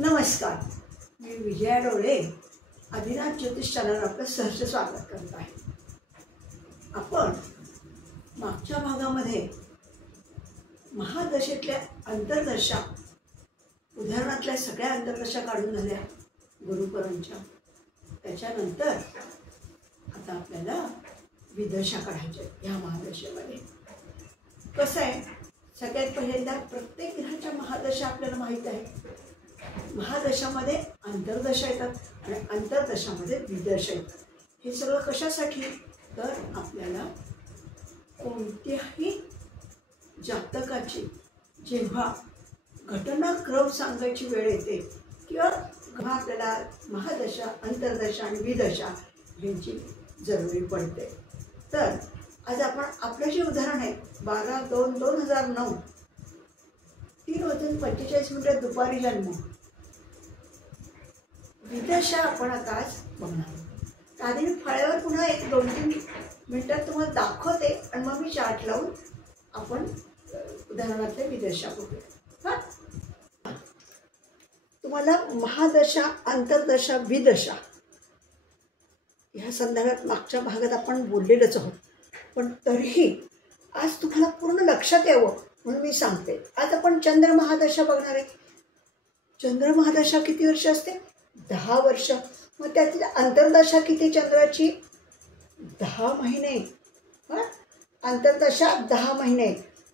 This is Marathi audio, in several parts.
नमस्कार, मी विजया डोळे आदिनाथ ज्योतिष चॅनलवर आपलं सहर्ष स्वागत करत आहे. आपण मागच्या भागामध्ये महादशेतल्या अंतर्दशा, उदाहरणातल्या सगळ्या अंतर्दशा काढून झाल्या गुरुपरांच्या. त्याच्यानंतर आता आपल्याला विदशा काढायच्या ह्या महादशेमध्ये. कसं आहे, सगळ्यात पहिल्यांदा प्रत्येक ग्रहाच्या महादशा आपल्याला माहीत आहे. महादशामध्ये अंतर्दशा येतात आणि अंतर्दशामध्ये विदशा येतात. हे सगळं कशासाठी, तर आपल्याला कोणत्याही जातकाची जेव्हा घटनाक्रम सांगायची वेळ येते किंवा आपल्याला महादशा, अंतर्दशा आणि विदशा यांची जरुरी पडते. तर आज आपण आपलं जे उदाहरण आहे 12/2/2009 3:45 दुपारी जन्म, विदशा आपण आता आज बघणार. आधी मी फळ्यावर पुन्हा 1-2-3 मिनिटात तुम्हाला दाखवते आणि मग मी चार्ट लावून आपण उदाहरणातले विदशा बघूया. तुम्हाला महादशा, अंतर्दशा, विदशा ह्या संदर्भात मागच्या भागात आपण बोललेलंच आहोत, पण तरीही आज तुम्हाला पूर्ण लक्षात यावं म्हणून मी सांगते. आज आपण चंद्र महादशा बघणार आहे. चंद्र महादशा किती वर्ष असते? 10 वर्ष. मग त्यातील अंतर्दशा किती चंद्राची? 10 महिने. अंतर्दशा 10 महिने.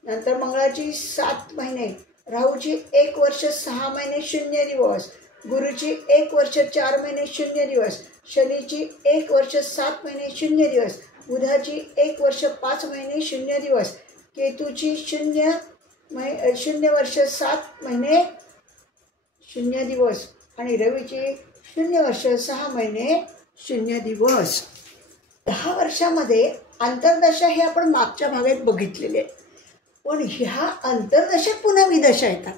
नंतर मंगळाची 7 महिने, राहूची 1 वर्ष 6 महिने 0 दिवस, गुरुची 1 वर्ष 4 महिने 0 दिवस, शनीची 1 वर्ष 7 महिने 0 दिवस, बुधाची 1 वर्ष 5 महिने 0 दिवस, केतूची 0 वर्ष 7 महिने 0 दिवस आणि रवीची 0 वर्ष 6 महिने 0 दिवस. 10 वर्षामध्ये अंतर्दशा हे आपण मागच्या भागात बघितलेले आहे, पण ह्या अंतर्दशात पुन्हा विदशा येतात.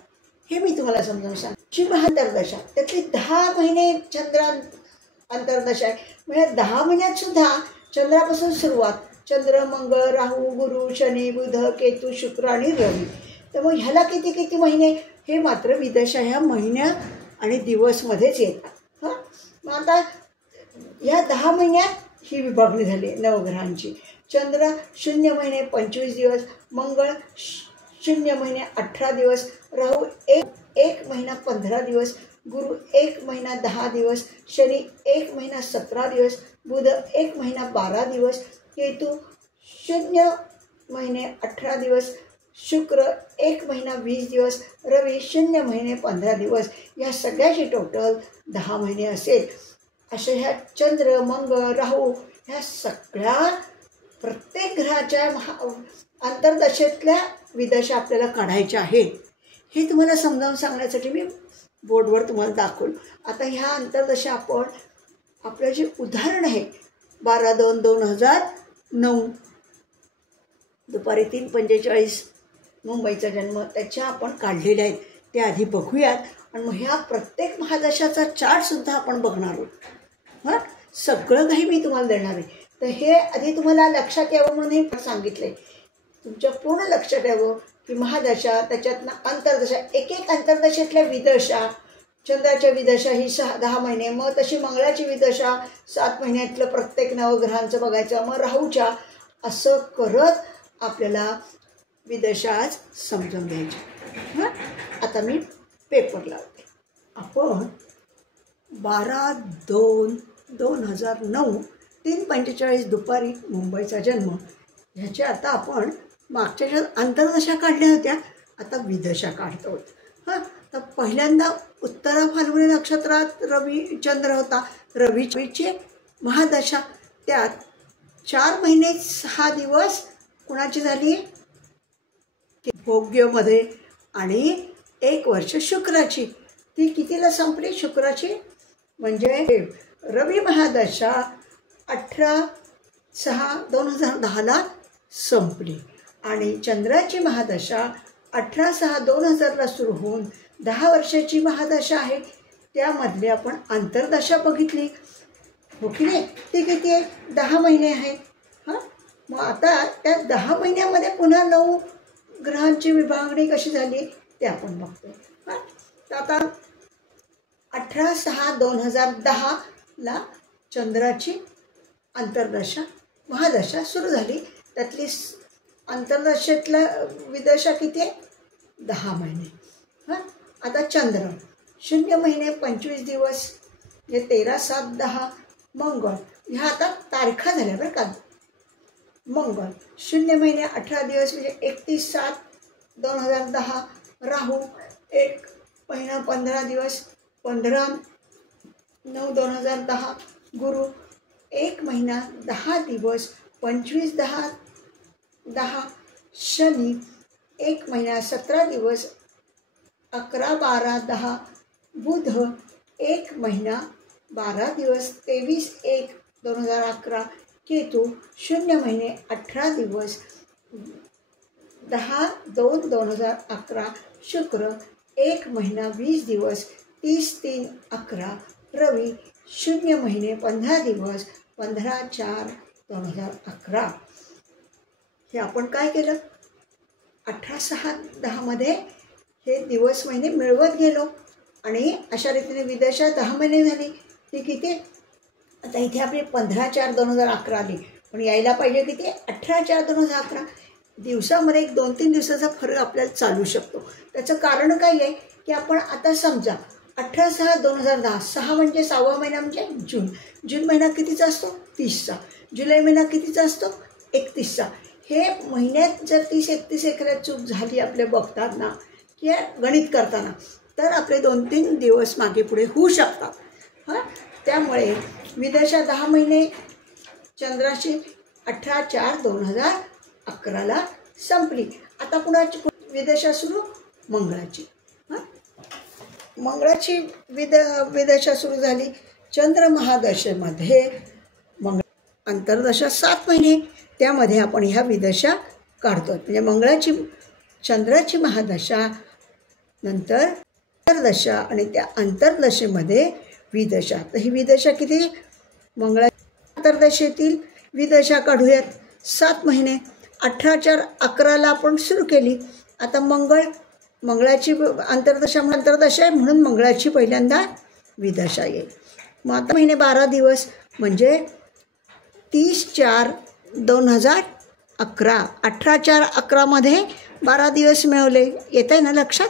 हे मी तुम्हाला समजावून सांगते. महांतर्दशा त्यातली 10 महिने चंद्र अंतर्दशा आहे. म्हणजे 10 महिन्यात सुद्धा चंद्रापासून सुरुवात, चंद्र, मंगळ, राहू, गुरु, शनी, बुध, केतू, शुक्र आणि रवी. त्यामुळे ह्याला किती किती महिने, हे मात्र विदशा ह्या महिन्या आणि दिवसमध्येच येतात. मग आता या 10 महिन्यात ही विभागणी झाली नवग्रहांची. चंद्र 0 महिने 25 दिवस, मंगळ 0 महिने 18 दिवस, राहू 1 महिना 15 दिवस, गुरु 1 महिना 10 दिवस, शनी 1 महिना 17 दिवस, बुध 1 महिना 12 दिवस, केतू 0 महिने 18 दिवस, शुक्र 1 महिना 20 दिवस, रवी 0 महिने 15 दिवस. या सगळ्याची टोटल 10 महिने असेल. अशा ह्या चंद्र, मंगळ, राहू ह्या सगळ्या प्रत्येक ग्रहाच्या अंतर्दशेतल्या विदशा आपल्याला काढायच्या आहेत. हे तुम्हाला समजावून सांगण्यासाठी मी बोर्डवर तुम्हाला दाखवलं. आता ह्या अंतर्दशा आपण आपलं जे उदाहरण आहे 12/2/2009 दुपारी 3:45 मुंबईचा जन्म, त्याच्या आपण काढलेल्या आहेत. ते आधी बघूयात आणि मग ह्या प्रत्येक महादशाचा चार्टसुद्धा आपण बघणार आहोत. सगळं काही मी तुम्हाला देणार आहे. तर हे आधी तुम्हाला लक्षात यावं म्हणून हे सांगितलं आहे. तुमच्या पूर्ण लक्षात यावं की महादशा, त्याच्यातनं अंतर्दशा, एक अंतर्दशेतल्या विदशा. चंद्राच्या विदशा ही 10 महिने, मग तशी मंगळाची विदशा 7 महिन्यातलं प्रत्येक नवग्रहांचं बघायचं, मग राहूच्या, असं करत आपल्याला विदशा आज समजून घ्यायची. आता मी पेपर लावते. आपण 12/2/2009 3:45 दुपारी मुंबईचा जन्म ह्याच्या आता आपण मागच्या ज्या अंतर्दशा काढल्या होत्या आता विदशा काढतो. तर पहिल्यांदा उत्तरा फाल्गुनी नक्षत्रात रवी चंद्र होता. रवीची महादशा, त्यात 4 महिने 6 दिवस कुणाची झाली? भोग्यमध्ये. आणि 1 वर्ष शुक्राची. ती कितीला संपली शुक्राची? म्हणजे रवी महादशा 18/6/2010 संपली आणि चंद्राची महादशा 18/6/2000 सुरू होऊन 10 वर्षाची महादशा आहे. त्यामधली आपण अंतर्दशा बघितली, हो की नाही? ती किती आहे? 10 महिने आहे. मग आता त्या 10 महिन्यामध्ये पुन्हा 9 ग्रहांची विभागणी कशी झाली ते आपण बघतो. तर आता 18/6/2010ला चंद्राची अंतर्दशा महादशा सुरू झाली. त्यातली अंतर्दशेतला विदशा किती आहे? 10 महिने. हां, आता चंद्र 0 महिने 25 दिवस, म्हणजे 13/7/10. मंगळ, ह्या आता तारखा झाल्या बरं का. मंगळ 0 महिने 18 दिवस, म्हणजे 31/7/2010. राहू 1 महिना 15 दिवस, 15/9/2010. गुरु 1 महिना 10 दिवस, 25/10/10. शनी 1 महिना 17 दिवस, 11/12/10. बुध 1 महिना 12 दिवस, 23/1/2011. केतू 0 महिने 18 दिवस, 10/2/2011. शुक्र 1 महिना 20 दिवस, 30/3/11. रवी 0 महिने 15 दिवस, 15/4/2011. हे आपण काय केलं? 18/6/10मध्ये हे दिवस महिने मिळवत गेलो आणि अशा रीतीने विदशा 10 महिने झाली. ती किती? आता इथे आपली 15/4/2011 आली, पण यायला पाहिजे किती? 18/4/2011. दिवसामध्ये 1-2-3 दिवसाचा फरक आपल्याला चालू शकतो. त्याचं कारण काय आहे की आपण आता समजा 18/6/2010, 6 म्हणजे 6वा महिना म्हणजे जून. जून महिना कितीचा असतो? 30चा. जुलै महिना कितीचा असतो? 31चा. हे महिन्यात जर 30-31 एखाद्या चूक झाली आपल्या बघताना किंवा गणित करताना, तर आपले 2-3 दिवस मागे पुढे होऊ शकतात. हां, त्यामुळे विदशा 10 महिने चंद्राची 18/4/2011ला संपली. आता कुणाची विदशा सुरू? मंगळाची. हां, मंगळाची विदशा सुरू झाली. चंद्र महादशेमध्ये अंतर्दशा 7 महिने, त्यामध्ये आपण ह्या विदशा काढतो. म्हणजे मंगळाची चंद्राची महादशा, नंतर अंतर्दशा आणि त्या अंतर्दशेमध्ये विदशा. तर ही विदशा किती? मंगळाच्या अंतर्दशेतील विदशा काढूयात. 7 महिने. 18/4/11ला आपण सुरू केली. आता मंगळाची अंतर्दशा आहे म्हणून मंगळाची पहिल्यांदा विदशा येईल. मग आता महिने 12 दिवस, म्हणजे 30/4/2011. 18/4/11मध्ये 12 दिवस मिळवले. येत आहे ना लक्षात?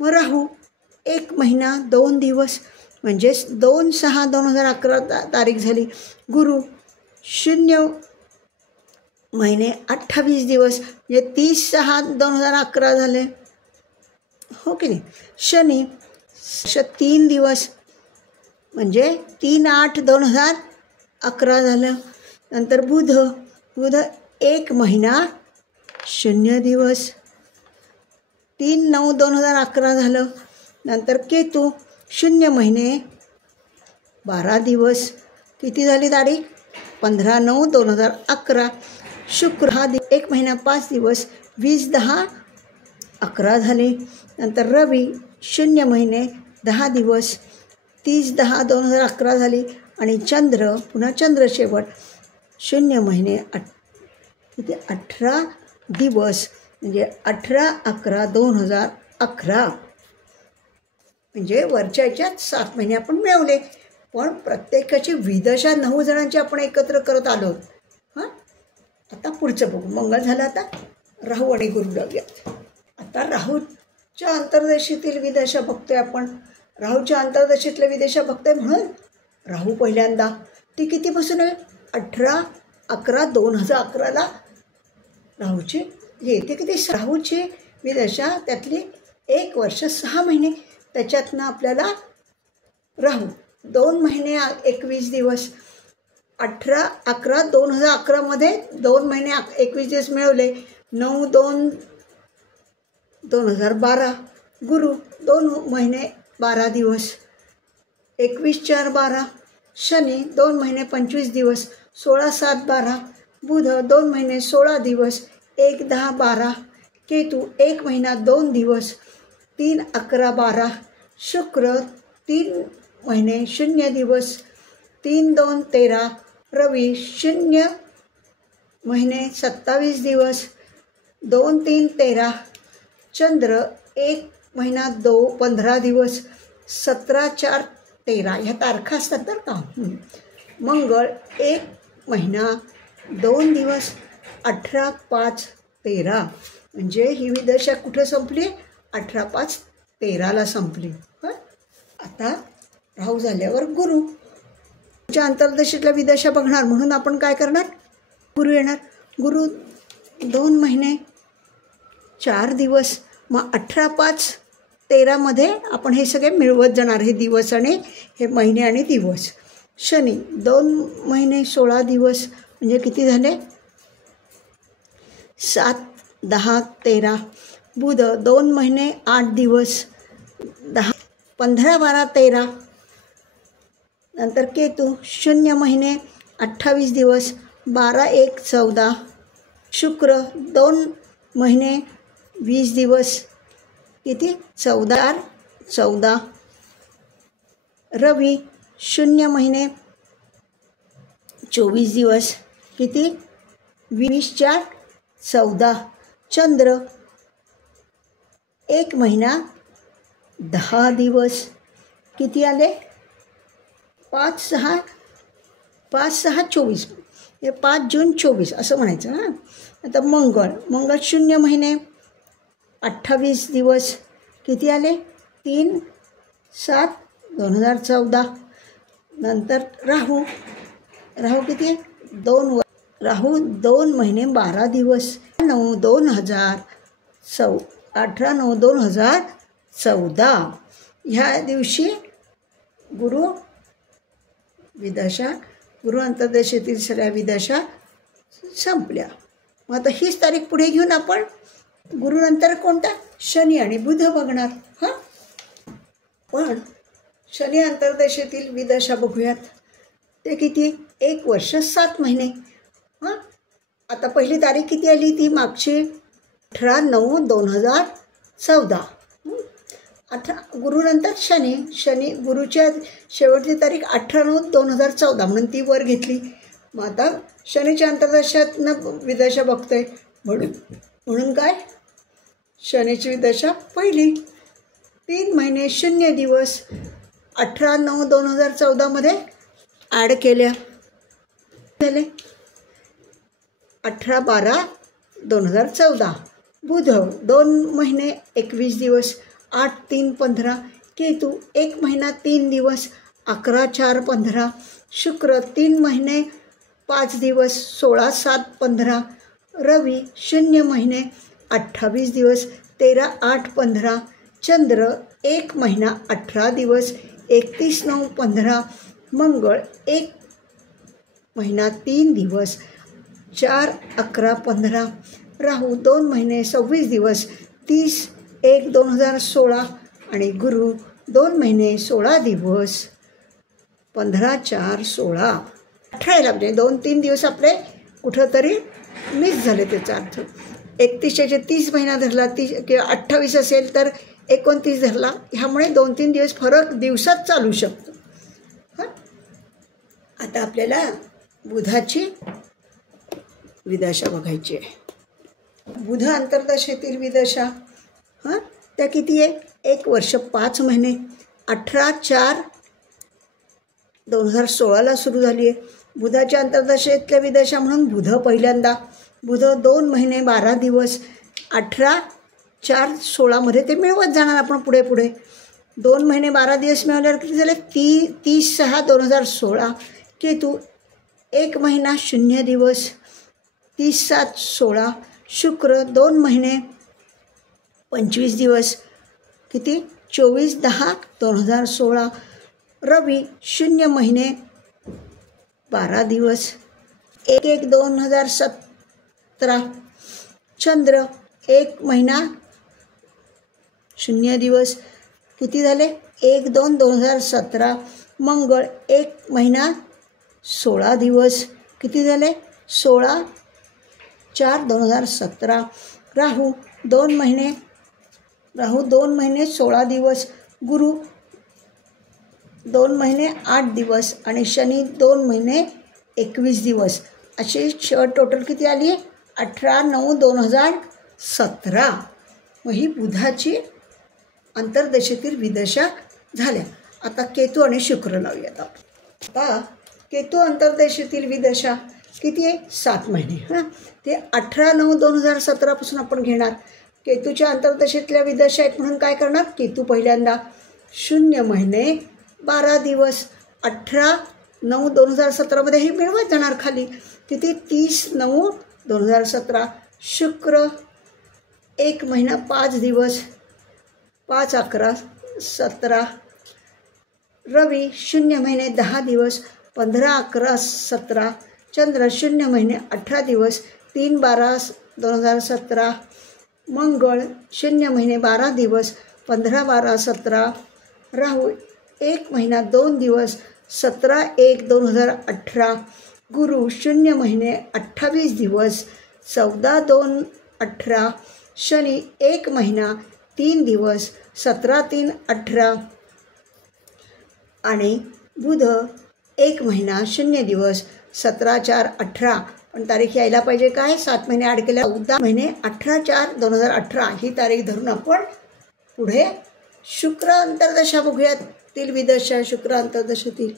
मग राहू 1 महिना 2 दिवस, म्हणजे 2/6/2011 तारीख झाली. गुरु 0 महिने 28 दिवस, म्हणजे 30/6/2011 झाले, हो की नाही. शनी 3 दिवस, म्हणजे 3/8/2011 झालं. नंतर बुध 1 महिना 0 दिवस, 3/9/2011 झालं. नंतर केतू 0 महिने 12 दिवस, किती झाली तारीख? 15/9/2011. शुक्र 1 महिना 5 दिवस, 20/10/11 झाले. नंतर रवी 0 महिने 10 दिवस, 30/10/2011 झाली. आणि चंद्र, पुन्हा चंद्र शेवट 0 महिने 18 दिवस, म्हणजे 18/11/2011. म्हणजे वरच्या ह्याच्यात 7 महिने आपण मिळवले, पण प्रत्येकाची विदशा 9 जणांची आपण एकत्र करत आलो. हां, आता पुढचं बघू. मंगळ झालं. आता राहू आणि गुरु लावूयात. आता राहूच्या अंतर्दशेतील विदशा बघतोय आपण. राहूच्या अंतर्दशेतल्या विदशा बघतोय म्हणून राहू पहिल्यांदा. ती कितीपासून आहे? 18/11/2011ला राहूची येते. किती? राहूची विदशा, त्यातली 1 वर्ष 6 महिने. त्याच्यातनं आपल्याला राहू 2 महिने 21 दिवस, 18/11/2011मध्ये 2 महिने 21 दिवस मिळवले. 9/2/2012. गुरु 2 महिने 12 दिवस, 21/4/12. शनी 2 महिने 25 दिवस, 16/7/12. बुध 2 महिने 16 दिवस, 1/10/12. केतू 1 महिना 2 दिवस, 3/11/12. शुक्र 3 महिने 0 दिवस, 3/2/13. रवी 0 महिने 27 दिवस, 2/3/13. चंद्र 1 महिना 15 दिवस, 17, 4, 13 ह्या तारखा असतात बरं का. मंगळ 1 महिना 2 दिवस 18, 5, 13 म्हणजे ही विदशा कुठं संपली? 18, 5, 13ला संपली. आता राहू झाल्यावर गुरुच्या अंतर्दशेतल्या विदशा बघणार म्हणून आपण काय करणार? गुरु येणार. गुरु 2 महिने 4 दिवस, मग 18, 5, 13मध्ये आपण हे सगळे मिळवत जाणार, हे दिवस आणि हे महिने आणि दिवस. शनी 2 महिने 16 दिवस म्हणजे किती झाले? 7, 10, 13. बुध 2 महिने 8 दिवस 10, 15, 12, 13. नंतर केतू 0 महिने 28 दिवस 12, 1, 14. शुक्र 2 महिने 20 दिवस किती? 14, 14. रवी 0 महिने 24 दिवस किती? 20, 4, 14. चंद्र 1 महिना 10 दिवस किती आले? 5, 6, 24. हे 5 जून 24 असं म्हणायचं. आता मंगळ 0 महिने 28 दिवस किती आले? 3, 7, 2014. नंतर राहू किती? 2 राहू 2 महिने 12 दिवस 9, 2014. 18, 9, 2014 ह्या दिवशी गुरु विदशा, गुरु अंतर्दशेतील सगळ्या विदशा संपल्या. मग आता हीच तारीख पुढे घेऊन आपण गुरुनंतर कोणता? शनी आणि बुध बघणार. पण शनी अंतर्दशेतील विदशा बघूयात. ते किती? 1 वर्ष 7 महिने. आता पहिली तारीख किती आली? ती मागची 18, 9, 2014. आता गुरुनंतर शनी गुरुच्या शेवटची तारीख 18, 9, 2014 म्हणून ती वर घेतली. मग आता शनीच्या अंतर्दशातनं विदशा बघतोय म्हणून काय? शनीची विदशा पहिली 3 महिने 0 दिवस 18, 9, 2014मध्ये ॲड केल्या झाले 18, 12, 2014. बुध 2 महिने 21 दिवस 8, 3, 15. केतू 1 महिना 3 दिवस 11, 4, 15. शुक्र 3 महिने 5 दिवस 16, 7, 15. रवी 0 महिने 28 दिवस 13, 8, 15. चंद्र 1 महिना 18 दिवस 31, 9, 15. मंगळ 1 महिना 3 दिवस 4, 11, 15. राहू 2 महिने 26 दिवस 30, 1, 2016. आणि गुरु 2 महिने 16 दिवस 15, 4, 16. 18 म्हणजे 2-3 दिवस आपले कुठंतरी मिस झाले. त्याचा अर्थ 31च्या 30 महिना धरला, 30 किंवा 28 असेल तर 29 धरला. ह्यामुळे 2-3 दिवस फरक दिवसात चालू शकतो. आता आपल्याला बुधाची विदशा बघायची आहे. बुध अंतर्दशेतील विदशा त्या किती आहे? 1 वर्ष 5 महिने 18, 4, 2016ला सुरू झाली आहे. बुधाच्या अंतर्दशेतल्या विदशा म्हणून बुध पहिल्यांदा. बुध 2 महिने 12 दिवस 18, 4, 16मध्ये ते मिळवत जाणार आपण पुढे 2 महिने 12 दिवस मिळवल्यावर किती झाले? 30, 6, 2016. केतू 1 महिना 0 दिवस 30, 7, 16. शुक्र 2 महिने 25 दिवस किती? 24, 10, 2016. रवी 0 महिने 12 दिवस 1, 1, 2017. चंद्र 1 महिना 0 दिवस किती झाले? 1, 2, 2017. मंगळ 1 महिना 16 दिवस किती झाले? 16, 4, 2017. राहू 2 महिने 16 दिवस. गुरु 2 महिने 8 दिवस आणि शनी 2 महिने 21 दिवस. अशी टोटल किती आली? 18, 9, 2017. मग ही बुधाची अंतर्दशेतील विदशा झाल्या. आता केतू आणि शुक्र लावूयात आपण. आता केतू अंतर्दशेतील विदशा किती आहे? 7 महिने. हां, ते 18/9/2017 पासून आपण घेणार. केतूच्या अंतर्दशेतल्या विदशा आहेत म्हणून काय करणार? केतू पहिल्यांदा 0 महिने 12 दिवस. 18/9/2017 मध्ये हे मिळवत जाणार खाली. किती? 30/9/2017. शुक्र 1 महिना 5 दिवस, 5/11/17. रवी 0 महिने 10 दिवस, 15/11/17. चंद्र 0 महिने 18 दिवस, 3/12/2017. मंगळ 0 महिने 12 दिवस, 15/12/17. राहू 1 महिना 2 दिवस, 17/1/2018. गुरु 0 महिने 28 दिवस, 14/2/18. शनी 1 महिना 3 दिवस, 17/3/18. आणि बुध 1 महिना 0 दिवस, 17/4/18. पण तारीख यायला पाहिजे काय? 7 महिने ॲड केल्या, 14 महिने 18/4/2018 ही तारीख धरून आपण पुढे शुक्र अंतर्दशा बघूयात. तील विदशा शुक्र अंतर्दशेतील.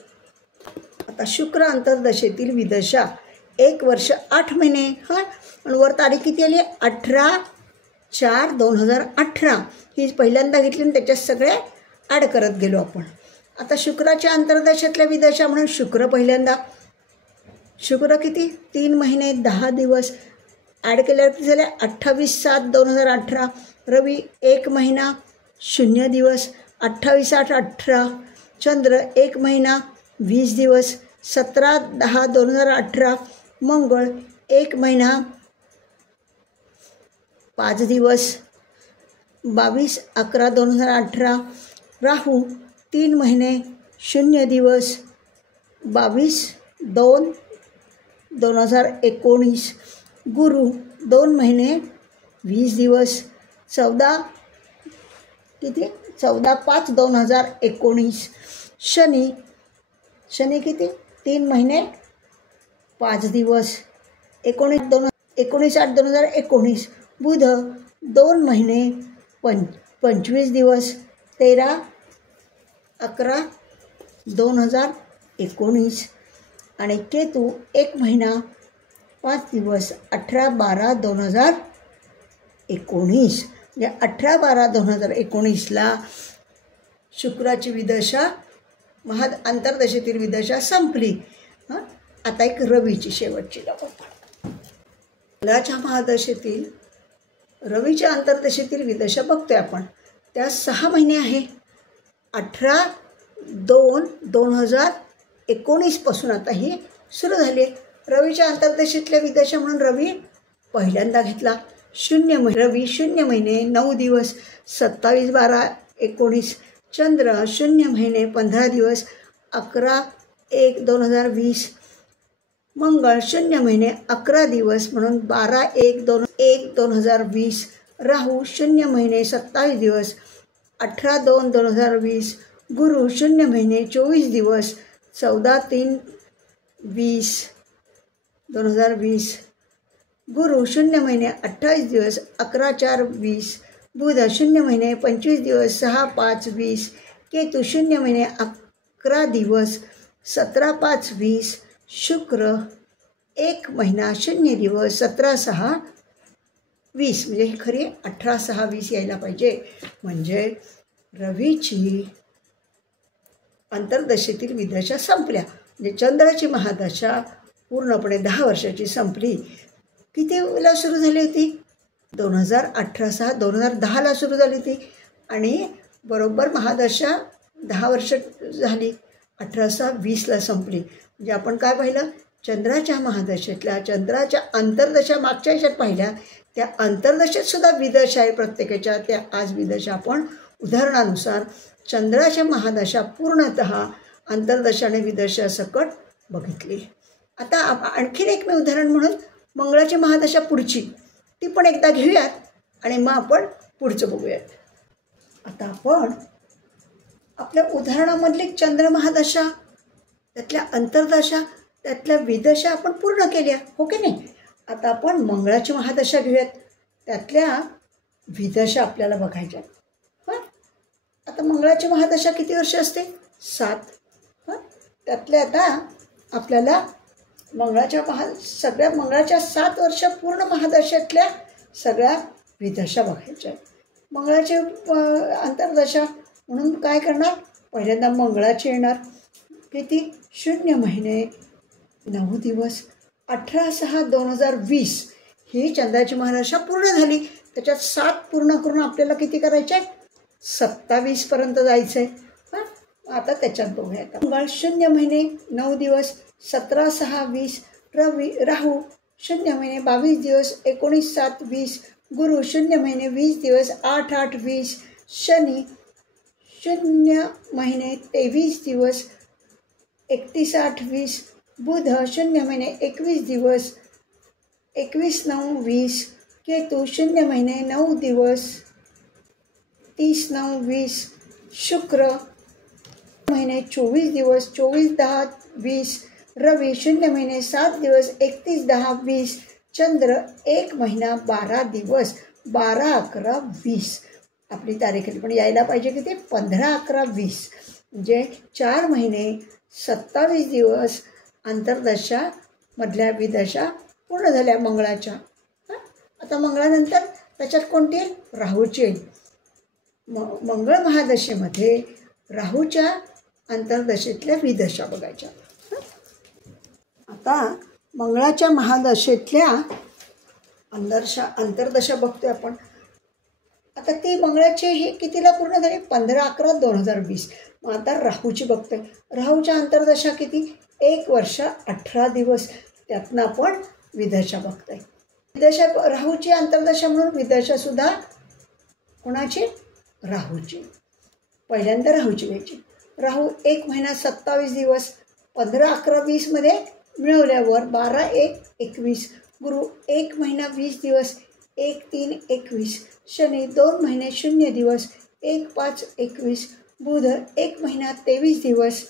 आता शुक्र अंतर्दशेतील विदशा 1 वर्ष 8 महिने. हां, आणि वर तारीख किती आली? 18/4/2018. ही पहिल्यांदा घेतली आणि त्याच्यात सगळे ॲड करत गेलो आपण. आता शुक्राच्या अंतर्दशेतल्या विदशा म्हणून शुक्र पहिल्यांदा. शुक्र किती? 3 महिने 10 दिवस. ॲड केल्यावर किती झाले? 28/7/2018. रवी 1 महिना 0 दिवस, 28/8/18. चंद्र 1 महिना 20 दिवस, 17/10/2018. मंगळ 1 महिना 5 दिवस, 22/11/2018. राहू 3 महिने 0 दिवस, 22/2/2019. गुरु 2 महिने 20 दिवस, 14/5/2019. शनी किती? 3 महिने 5 दिवस, 19/8/2019. बुध 2 महिने 25 दिवस, 13/11/2019. आणि केतू 1 महिना 5 दिवस, 18/12/2019. म्हणजे 18/12/2019ला शुक्राची विदशा अंतर्दशेतील विदशा संपली. हां, आता एक रवीची शेवटची लावू. मंगळाच्या महादशेतील रवीच्या अंतर्दशेतील विदशा बघतोय आपण. त्या 6 महिने आहे. 18/2/2019 पासून आता ही सुरू झाली आहे. रवीच्या अंतर्दशेतल्या विदशा म्हणून रवी पहिल्यांदा घेतला. रवी 0 महिने 9 दिवस, 27/12/19. चंद्र 0 महिने 15 दिवस, 11/1/2020. मंगळ 0 महिने 11 दिवस म्हणून 12/1/2020. राहू 0 महिने 27 दिवस, 18/2/2020. गुरु 0 महिने 24 दिवस, 14/3/2020. गुरु 0 महिने 28 दिवस, 11/4/20. बुध 0 महिने 25 दिवस, 6/5/20. केतू 0 महिने 11 दिवस, 17/5/20. शुक्र 1 महिना 0 दिवस, 17/6/20. म्हणजे ही खरी 18/6/20 यायला पाहिजे. म्हणजे रवीची अंतर्दशेतील विदशा संपल्या. म्हणजे चंद्राची महादशा पूर्णपणे 10 वर्षाची संपली. कितीला सुरू झाली होती? 2018/6/2010ला सुरू झाली होती आणि बरोबर महादशा 10 वर्ष झाली. 18/6/20ला संपली. म्हणजे आपण काय पाहिलं? चंद्राच्या महादशेतल्या चंद्राच्या अंतर्दशा मागच्या ह्याच्यात पाहिल्या. त्या अंतर्दशेत सुद्धा विदशा आहे प्रत्येकाच्या. त्या आज विदशा आपण उदाहरणानुसार चंद्राच्या महादशा पूर्णतः अंतर्दशा आणि विदशा सकट बघितली. आता आणखीन एक मी उदाहरण म्हणून मंगळाची महादशा पुढची ती पण एकदा घेऊयात आणि मग आपण पुढचं बघूयात. आता आपण आपल्या उदाहरणामधली चंद्र महादशा, त्यातल्या अंतर्दशा, त्यातल्या विदशा आपण पूर्ण केल्या, हो की नाही? आता आपण मंगळाची महादशा घेऊयात. त्यातल्या विदशा आपल्याला बघायच्या. हां, आता मंगळाची महादशा किती वर्ष असते? 7. त्यातले आता आपल्याला मंगळाच्या 7 वर्ष पूर्ण महादशेतल्या सगळ्या विदशा बघायच्या. मंगळाची अंतर्दशा म्हणून काय करणार? पहिल्यांदा मंगळाची येणार. किती? 0 महिने 9 दिवस. 18/6/2020 ही चंद्राची महादशा पूर्ण झाली. त्याच्यात 7 पूर्ण करून आपल्याला किती करायचे आहे? 27पर्यंत जायचं आहे. आता त्याच्यात बघूया. मंगळ 0 महिने 9 दिवस 17/6/20. राहू 0 महिने 22 दिवस 19/7/20. गुरु 0 महिने 20 दिवस 8/8/20. शनी 0 महिने 23 दिवस 31/8/20. बुध 0 महिने 21 दिवस 21/9/20. केतू 0 महिने 9 दिवस 30/9/20. शुक्र महिने 24 दिवस 24/10/20. रवी 0 महिने 7 दिवस 31/10/20. चंद्र 1 महिना 12 दिवस 12/11/20. आपली तारीख पण यायला पाहिजे किती? 15/11/20. म्हणजे 4 महिने 27 दिवस अंतर्दशा मधल्या विदशा पूर्ण झाल्या मंगळाच्या. आता मंगळानंतर त्याच्यात कोणती? राहूची येईल. मंगळ महादशेमध्ये राहूच्या अंतर्दशेतल्या विदशा बघायच्या. आता मंगळाच्या महादशेतल्या अंतर्दशा बघतोय आपण. आता ती मंगळाची ही कितीला पूर्ण झाली? 15/11/2020. मग आता राहूची बघतोय. राहूच्या अंतर्दशा किती? 1 वर्ष 18 दिवस. त्यातनं आपण विदशा बघतोय. राहूची अंतर्दशा म्हणून विदशासुद्धा कोणाची? राहूची. पहिल्यांदा राहूची घ्यायची. राहू 1 महिना 27 दिवस 15/11/20 मध्ये मिळवल्यावर 12/1/21. गुरु 1 महिना 20 दिवस 1/3/21. शनी 2 महिने 0 दिवस 1/5/21. बुध 1 महिना 23 दिवस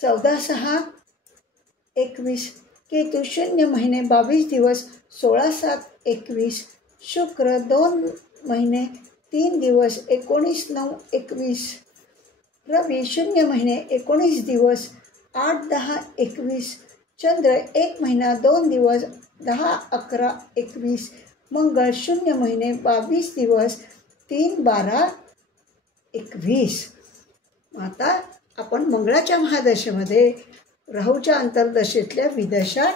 14/6/21. केतू 0 महिने 22 दिवस 16/7/21. शुक्र 2 महिने 3 दिवस 19/9/21. रवी 0 महिने 19 दिवस 8/10/21. चंद्र 1 महिना 2 दिवस 10/11/21. मंगळ 0 महिने 22 दिवस 3/12/21. आता आपण मंगळाच्या महादशेमध्ये राहूच्या अंतर्दशेतल्या विदशा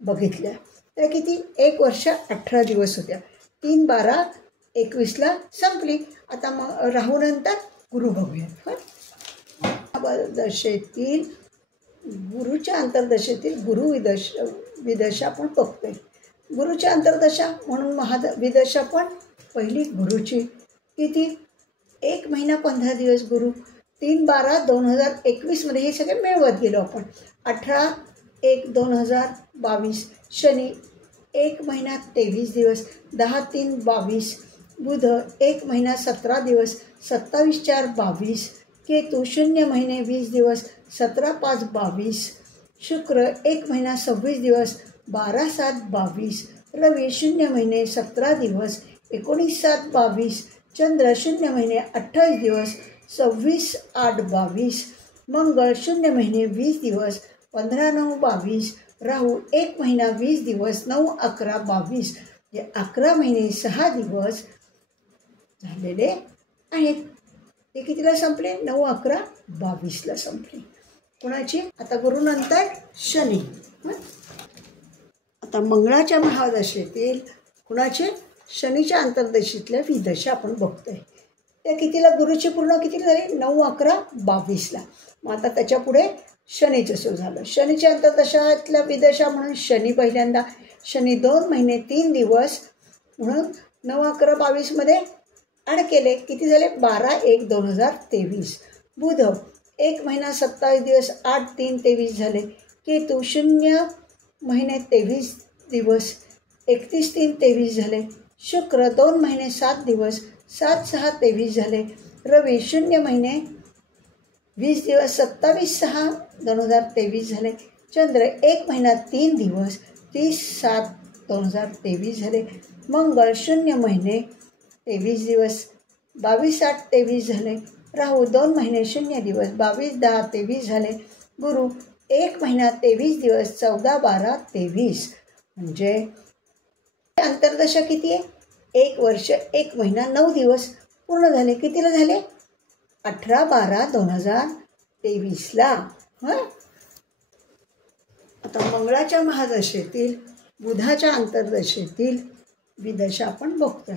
बघितल्या. त्या किती? 1 वर्ष 18 दिवस होत्या. 3/12/21ला संपली. आता मग राहूनंतर गुरु बघूया. दशेतील गुरुच्या अंतर्दशेतील गुरु विदशा पण बघतोय. गुरुच्या अंतर्दशा म्हणून विदशा पण पहिली गुरुची किती? 1 महिना 15 दिवस गुरु. 3/12/2021 मध्ये हे सगळे मिळवत गेलो आपण. 18/1/2022. शनी 1 महिना 23 दिवस 10/3/22. बुध 1 महिना 17 दिवस 27/4/22. केतू 0 महिने 20 दिवस 17/5/22. शुक्र 1 महिना 26 दिवस 12/7/22. रवी 0 महिने 17 दिवस 19/7/22. चंद्र 0 महिने 28 दिवस 26/8/22. मंगळ 0 महिने 20 दिवस 15/9/22. राहू 1 महिना 20 दिवस 9/11/22. म्हणजे 11 महिने 6 दिवस झालेले आहेत. ते कितीला संपले? 9/11/22ला संपले. कोणाची? आता गुरुनंतर शनी. आता मंगळाच्या महादशेतील कुणाचे? शनीच्या अंतर्दशेतल्या विदशा आपण बघतोय. त्या कितीला? गुरुची पूर्ण कितीला झाली? 9/11/22ला. मग आता त्याच्या पुढे शनीचं सुरू झालं. शनीच्या अंतर्दशातल्या विदशा म्हणून शनी पहिल्यांदा. शनी 2 महिने 3 दिवस म्हणून 9/11/22 मध्ये ॲड केले. किती झाले? 12/1/2023. बुध 1 महिना 27 दिवस 8/3/23 झाले. केतू 0 महिने 23 दिवस 31/3/23 झाले. शुक्र 2 महिने 7 दिवस 7/6/23 झाले. रवी 0 महिने 20 दिवस 27/6/2023 झाले. चंद्र 1 महिना 3 दिवस 30/7/2023 झाले. मंगळ 0 महिने 23 दिवस 22/8/23 झाले. राहू 2 महिने 0 दिवस 22 10 23 झाले. गुरु 1 महिना 23 दिवस 14 12 23. म्हणजे अंतर्दशा किती आहे? 1 वर्ष 1 महिना 9 दिवस पूर्ण झाले. कितीला झाले? 18/12/2023ला. आता मंगळाच्या महादशेतील बुधाच्या अंतर्दशेतील विदशा आपण बघतोय.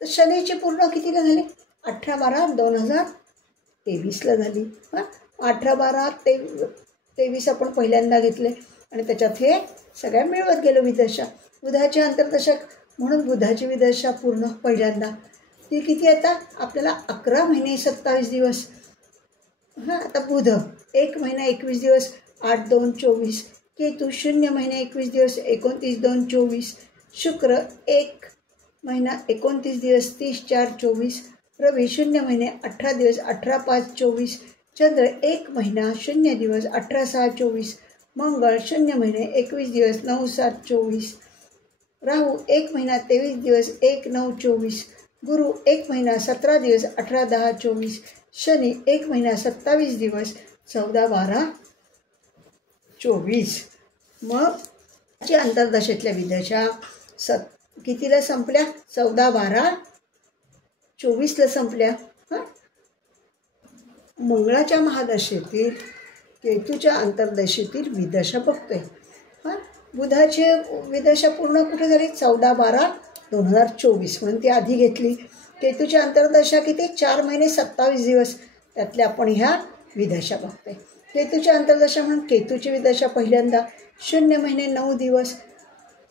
तर शनीची पूर्ण कितीला झाली? 18/12/2023ला झाली. 18/12/23 आपण पहिल्यांदा घेतले आणि त्याच्यात हे सगळ्या मिळवत गेलो विदशा. बुधाची अंतर्दशा म्हणून बुधाची विदशा पूर्ण पहिल्यांदा ती किती? आता आपल्याला 11 महिने 27 दिवस. आता बुध 1 महिना 21 दिवस 8/2/24. केतू 0 महिने 21 दिवस 29/2/24. शुक्र 1 महिना 29 दिवस 30/4/24. रवी 0 महिने 18 दिवस 18/5/24. चंद्र 1 महिना 0 दिवस 18/6/24. मंगळ 0 महिने 21 दिवस 9/7/24. राहू 1 महिना 23 दिवस 1/9/24. गुरु 1 महिना 17 दिवस 18/10/24. शनी 1 महिना 27 दिवस 14/12/24. मग अंतर्दशेतल्या विदशा कितीला संपल्या? 14/12/24ला संपल्या. मंगळाच्या महादशेतील केतूच्या अंतर्दशेतील विदशा बघतोय. बुधाची विदशा पूर्ण कुठे झाली? 14/12/2024 म्हणून ती आधी घेतली. केतूच्या अंतर्दशा किती? 4 महिने 27 दिवस. त्यातल्या आपण ह्या विदशा बघतोय. केतूच्या अंतर्दशा म्हणून केतूची विदशा पहिल्यांदा 0 महिने 9 दिवस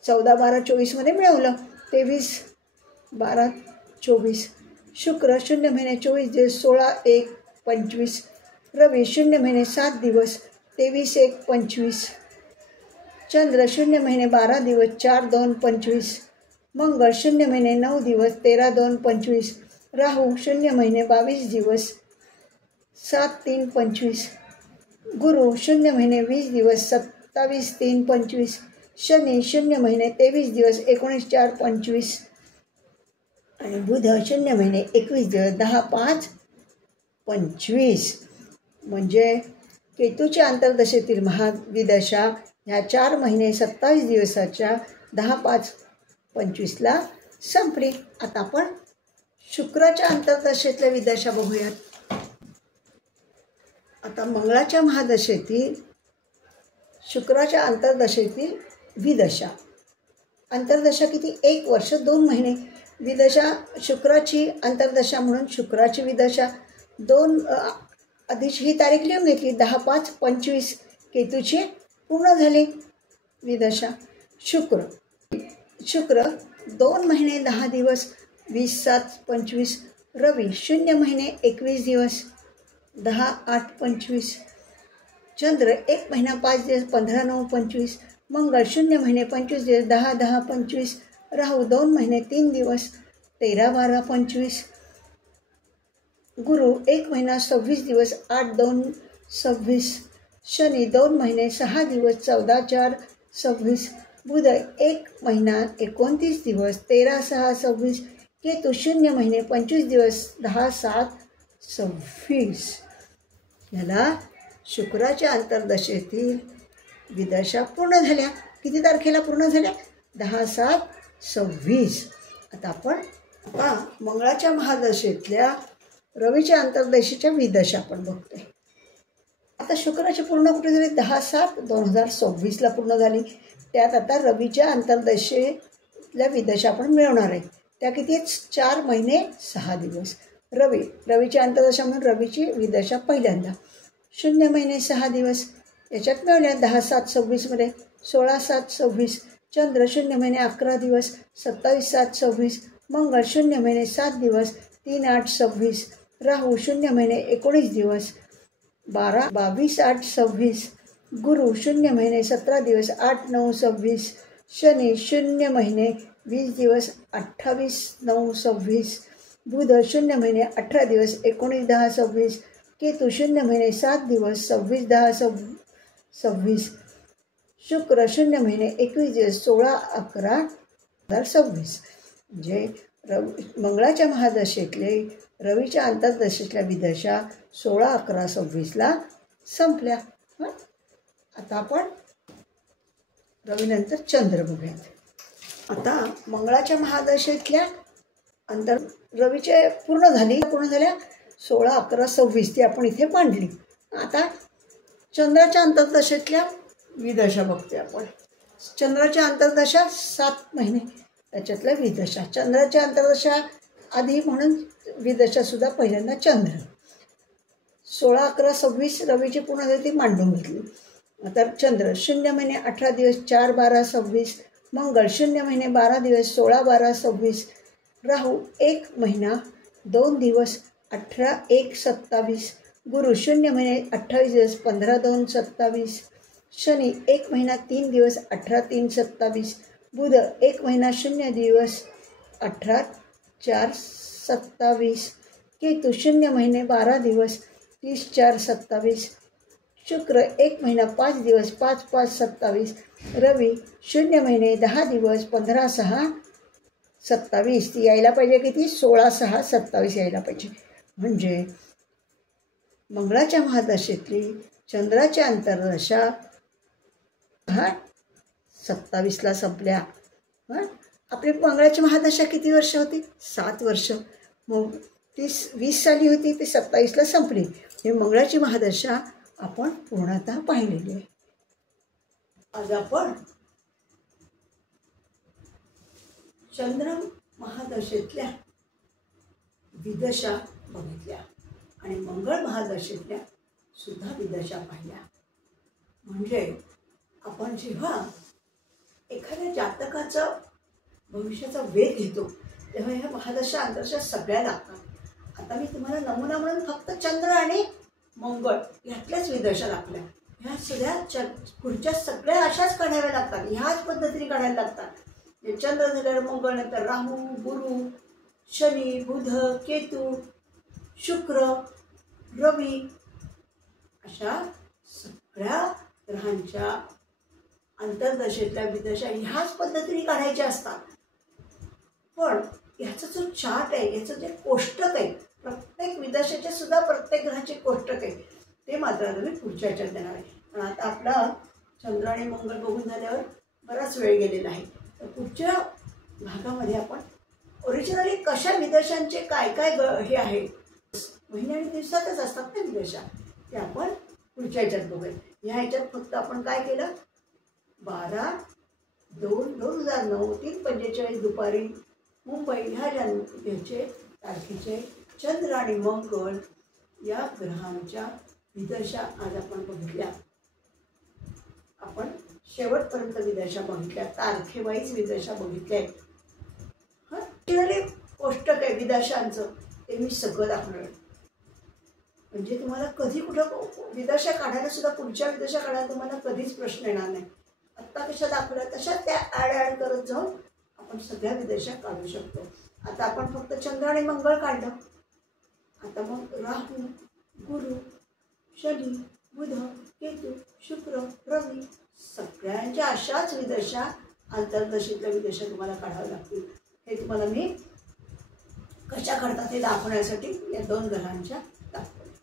14/12/24मध्ये मिळवलं. 23/12/24. शुक्र 0 महिने 24 दिवस 16/1/25. रवी 0 महिने 7 दिवस 23/1/25. चंद्र 0 महिने 12 दिवस 4/2/25. मंगळ 0 महिने 9 दिवस 13/2/25. राहू 0 महिने 22 दिवस 7/3/25. गुरु 0 महिने 20 दिवस 27/3/25. शनी 0 महिने 23 दिवस 19/4/25. आणि बुध 0 महिने 21 दिवस 10/5/25. म्हणजे केतूच्या अंतर्दशेतील महाविदशा ह्या 4 महिने 27 दिवसाच्या 10/5/25ला संपली. आता आपण शुक्राच्या अंतर्दशेतल्या विदशा बघूयात. आता मंगळाच्या महादशेतील शुक्राच्या अंतर्दशेतील विदशा. अंतर्दशा किती? 1 वर्ष 2 महिने. विदशा शुक्राची अंतर्दशा म्हणून शुक्राची विदशा 2 आधीची ही तारीख लिहून घेतली. 10/5/25 केतूची पूर्ण झाली विदशा. शुक्र 2 महिने 10 दिवस 20/7/25. रवी 0 महिने 21 दिवस 10/8/25. चंद्र 1 महिना 5 दिवस 15/9/25. मंगळ 0 महिने 25 दिवस 10/10/25. राहू 2 महिने 3 दिवस 13/12/25. गुरु 1 महिना 26 दिवस 8/2/26. शनी 2 महिने 6 दिवस 14/4/26. बुध 1 महिना 29 दिवस 13/6/26. केतू 0 महिने 25 दिवस 10/7/26. याला शुक्राच्या अंतर्दशेतील विदशा पूर्ण झाल्या. किती तारखेला पूर्ण झाल्या? 10/7/26. आता आपण मंगळाच्या महादशेतल्या रवीच्या अंतर्दशेच्या विदशा आपण बघतोय. आता शुक्राची पूर्ण कुठे झाली? 10/7/2026ला पूर्ण झाली. त्यात आता रवीच्या अंतर्दशेतल्या विदशा आपण मिळवणार आहे. त्या किती आहेत? 4 महिने 6 दिवस. रवीच्या अंतर्दशा म्हणून रवीची विदशा पहिल्यांदा 0 महिने 6 दिवस याच्यात मिळवल्या. 10/7/26मध्ये 16/7/26. चंद्र 0 महिने 11 दिवस 27/7/26. मंगळ 0 महिने 7 दिवस 3/8/26. राहू 0 महिने 19 दिवस 22/8/26. गुरु 0 महिने 17 दिवस 8/9/26. शनी 0 महिने 20 दिवस 28/9/26. बुध 0 महिने 18 दिवस 19/10/26. केतू 0 महिने 7 दिवस 26/10/26. शुक्र 0 महिने 21 दिवस 16/11/26. म्हणजे मंगळाच्या महादशेतले रवीच्या अंतर्दशेतल्या विदशा 16-11-26ला संपल्या. आता आपण रवीनंतर चंद्र बघूयात. आता मंगळाच्या महादशेतल्या रवीचे पूर्ण झाल्या 16-11-26 ती आपण इथे मांडली. आता चंद्राच्या अंतर्दशेतल्या विदशा बघते आपण. चंद्राच्या अंतर्दशा 7 महिने, त्याच्यातल्या विदशा. चंद्राच्या अंतर्दशा आधी म्हणून विदशासुद्धा पहिल्यांदा चंद्र. 16-11-26 रवीची पूर्ण झाली ती मांडून घेतली. आता चंद्र 0 महिने 18 दिवस 4-12-26, मंगळ 0 महिने 12 दिवस 16-12-26, राहू 1 महिना 2 दिवस 18-1-27, गुरु 0 महिने 28 दिवस 15-2-27, शनी 1 महिना 3 दिवस 18-3-27, बुध 1 महिना 0 दिवस 18-4-27, केतू 0 महिने 12 दिवस 30-4-27, शुक्र 1 महिना 5 दिवस 5-5-27, रवी 0 महिने 10 दिवस 15-6-27. ती यायला पाहिजे किती? 16-6-27 यायला पाहिजे. म्हणजे मंगळाच्या महादशेतली चंद्राच्या अंतर्दशा 27ला संपल्या. आपली मंगळाची महादशा किती वर्ष होती? 7 वर्ष. मग ती 20 साली होती, ती 27ला संपली. ही मंगळाची महादशा आपण पूर्णतः पाहिलेली आहे. आज आपण चंद्र महादशेतल्या विदशा बघितल्या आणि मंगळ महादशेतल्या सुद्धा विदशा पाहिल्या. म्हणजे आपण जेव्हा एखाद्या जातकाचं भविष्याचा वेध घेतो तेव्हा ह्या महादशा अंतर्दशा सगळ्या लागतात. आता मी तुम्हाला नमुना म्हणून फक्त चंद्र आणि मंगळ ह्यातल्याच विदशा दाखवल्या. ह्या सगळ्या पुढच्या सगळ्या अशाच काढाव्या लागतात, ह्याच पद्धतीने काढायला लागतात. चंद्र झाल्यावर मंगळ, नंतर राहू, गुरु, शनी, बुध, केतू, शुक्र, रवी, अशा सगळ्या ग्रहांच्या अंतर्दशेतल्या विदशा ह्याच पद्धतीने काढायच्या असतात. पण ह्याचा जो चार्ट आहे, याचं जे कोष्टक आहे, प्रत्येक विदशेचे सुद्धा प्रत्येक ग्रहाचे कोष्टक आहे, ते मात्र मी पुढच्या ह्याच्यात देणार आहे. पण आता आपला चंद्र आणि मंगळ बघून झाल्यावर बराच वेळ गेलेला आहे. तर पुढच्या भागामध्ये आपण ओरिजिनली कशा विदशांचे काय काय हे आहे, महिने आणि दिवसातच असतात ना विदशा, ते आपण पुढच्या ह्याच्यात बघूया. ह्या ह्याच्यात फक्त आपण काय केलं, 12/2/2009 3:45 दुपारी मुंबई ह्या ह्याचे तारखेचे चंद्र आणि मंगळ या ग्रहांच्या विदशा आज आपण बघितल्या. आपण शेवटपर्यंत विदशा बघितल्या, तारखेवाईज विदशा बघितल्या. कोष्टक आहे विदशांचं, ते मी सगळं दाखवणार. म्हणजे तुम्हाला कधी कुठं विदशा काढायला सुद्धा, पुढच्या विदशा काढायला तुम्हाला कधीच प्रश्न येणार नाही. आत्ता कशा दाखवल्या तशा त्या ॲड करत जाऊन आपण सगळ्या विदशा काढू शकतो. आता आपण फक्त चंद्र आणि मंगळ काढलं. आता मग राहू, गुरु, शनी, बुध, केतू, शुक्र, रवी, सगळ्यांच्या अशाच विदशा अंतर्दशेतल्या विदशा तुम्हाला काढाव्या लागतील. हे तुम्हाला मी कशा काढतात हे दाखवण्यासाठी या 2 ग्रहांच्या दाखवल्या.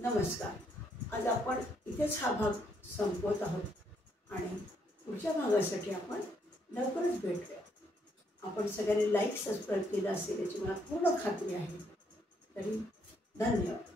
नमस्कार. आज आपण इथेच हा भाग संपवत आहोत आणि पुढच्या भागासाठी आपण लवकरच भेटूया. आपण सगळ्यांनी लाईक सबस्क्राईब केलं असेल याची मला पूर्ण खात्री आहे. तरी धन्यवाद.